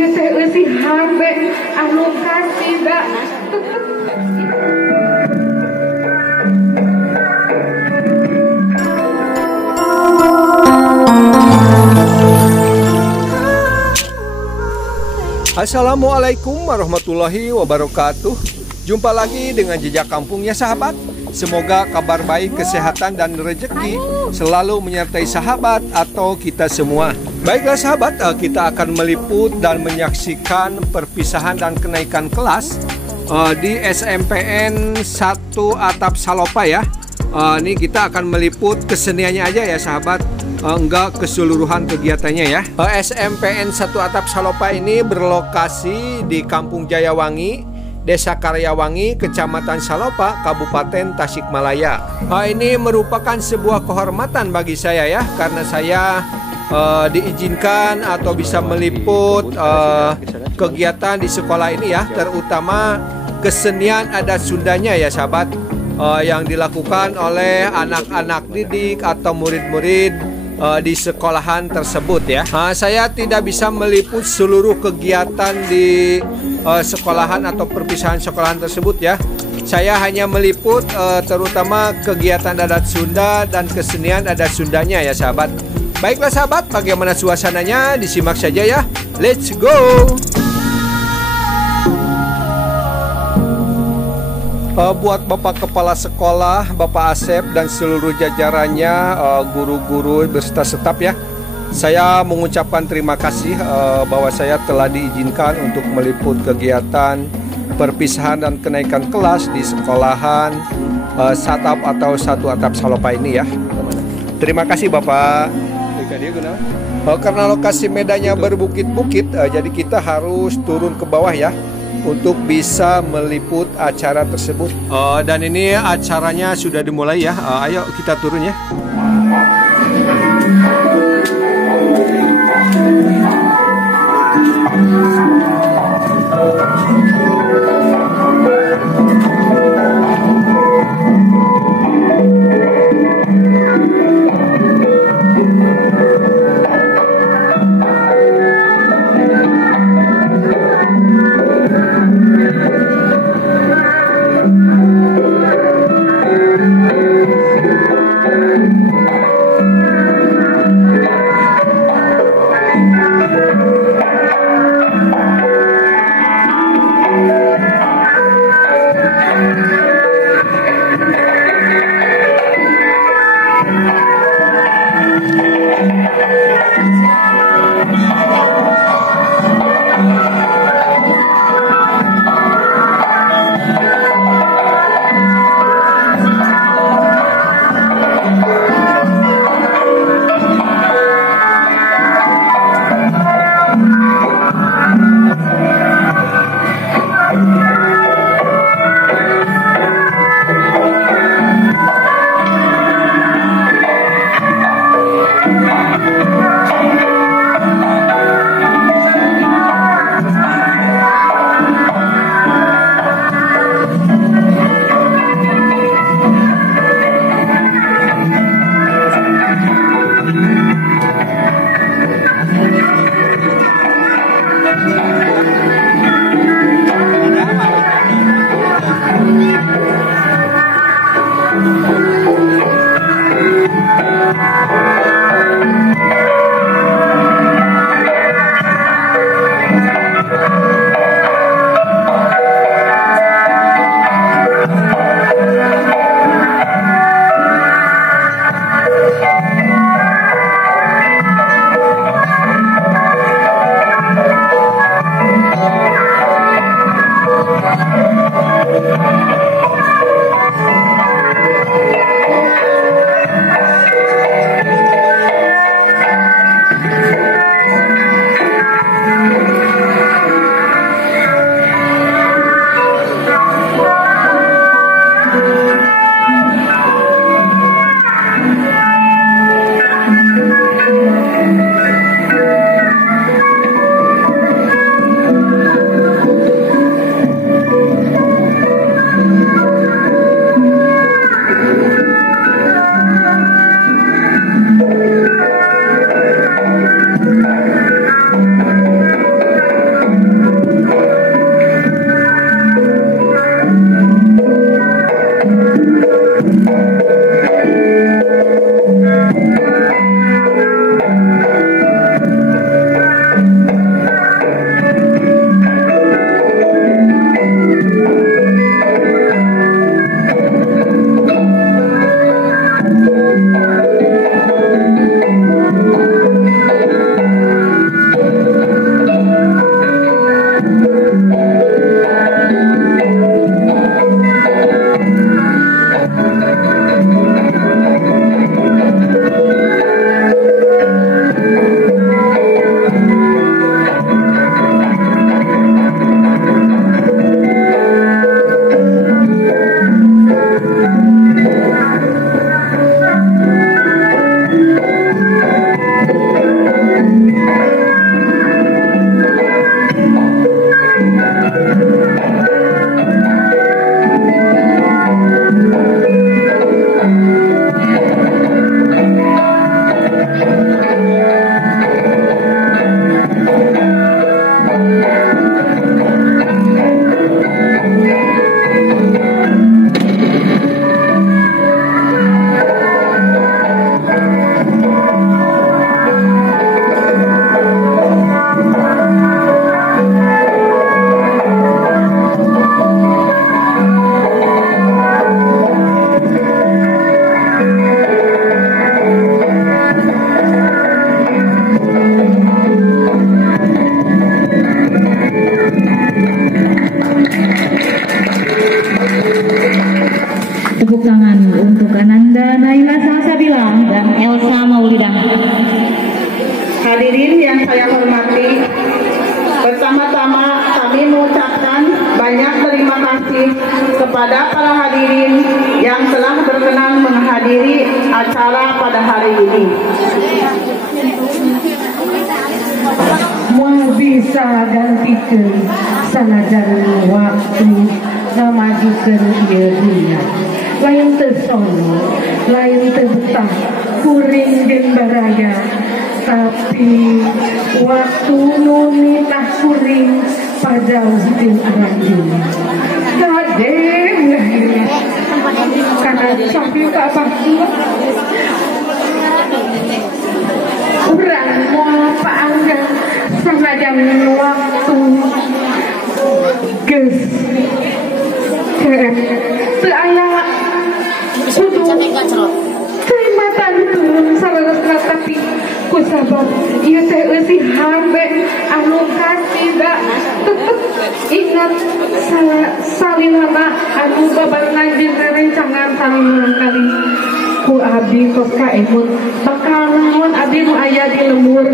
ieu teh eusi HP anu kacida. Assalamualaikum warahmatullahi wabarakatuh. Jumpa lagi dengan Jejak Kampung ya sahabat. Semoga kabar baik, kesehatan dan rezeki selalu menyertai sahabat atau kita semua. Baiklah sahabat, kita akan meliput dan menyaksikan perpisahan dan kenaikan kelas di SMPN 1 Atap Salopa ya. Ini kita akan meliput keseniannya aja ya sahabat, enggak keseluruhan kegiatannya ya. SMPN 1 Atap Salopa ini berlokasi di Kampung Jayawangi, Desa Karyawangi, Kecamatan Salopa, Kabupaten Tasikmalaya. Ini merupakan sebuah kehormatan bagi saya ya, karena saya diizinkan atau bisa meliput kegiatan di sekolah ini ya, terutama kesenian adat Sundanya ya sahabat, yang dilakukan oleh anak-anak didik atau murid-murid di sekolahan tersebut ya. Saya tidak bisa meliput seluruh kegiatan di sekolahan atau perpisahan sekolahan tersebut ya. Saya hanya meliput terutama kegiatan adat Sunda dan kesenian adat Sundanya ya sahabat. Baiklah sahabat, bagaimana suasananya disimak saja ya. Let's go. Buat Bapak Kepala Sekolah, Bapak Asep dan seluruh jajarannya, guru-guru beserta staf ya, saya mengucapkan terima kasih bahwa saya telah diizinkan untuk meliput kegiatan perpisahan dan kenaikan kelas di sekolahan Satap atau 1 Atap Salopa ini ya. Terima kasih Bapak. Karena lokasi medannya berbukit-bukit, jadi kita harus turun ke bawah ya untuk bisa meliput acara tersebut. Dan ini acaranya sudah dimulai ya. Ayo kita turun ya. banyak terima kasih kepada para hadirin yang telah berkenan menghadiri acara pada hari ini. Mau bisa gantikan sanajan waktu ngamajukeun ieu dunya. Lain tersono, lain terbetah, kuring jeung baraya, tapi waktu nu nitah kuring pajauh jeung aranjeun. Gadeng karena sambil ke abah urang moal paanggan sanajan waktu geus teu aya kudu terima tantun salerosna tapi kusabab ieu teh eusih hambe anu katiba tetep ingat salilana anu babarengan jeung rerencangan salilana kali ku abdi kos kaemun bakal naon abdi nu aya di lembur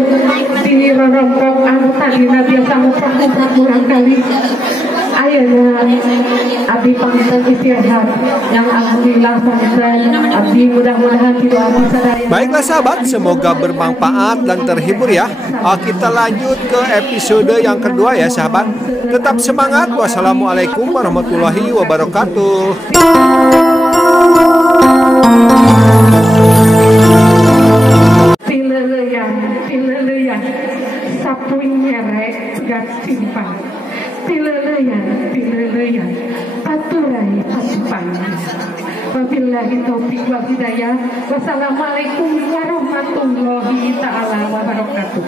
di rorompong anu tadina biasa ngupak-ngupak urang kali ayeuna abdi panggilan istirahat yang alhamdulillah panggilan abdi mudah-mudahan tidak ada sadaya. Baiklah sahabat, semoga bermanfaat dan terhibur ya. Kita lanjut ke episode yang kedua ya sahabat. Tetap semangat. Wassalamualaikum warahmatullahi wabarakatuh. Pileleyan, sapuing nyerek gas simpang. Pileleyan, paturai patupan. Wabillahi taufiq wal hidayah. Wassalamualaikum warahmatullahi ta'ala wabarakatuh.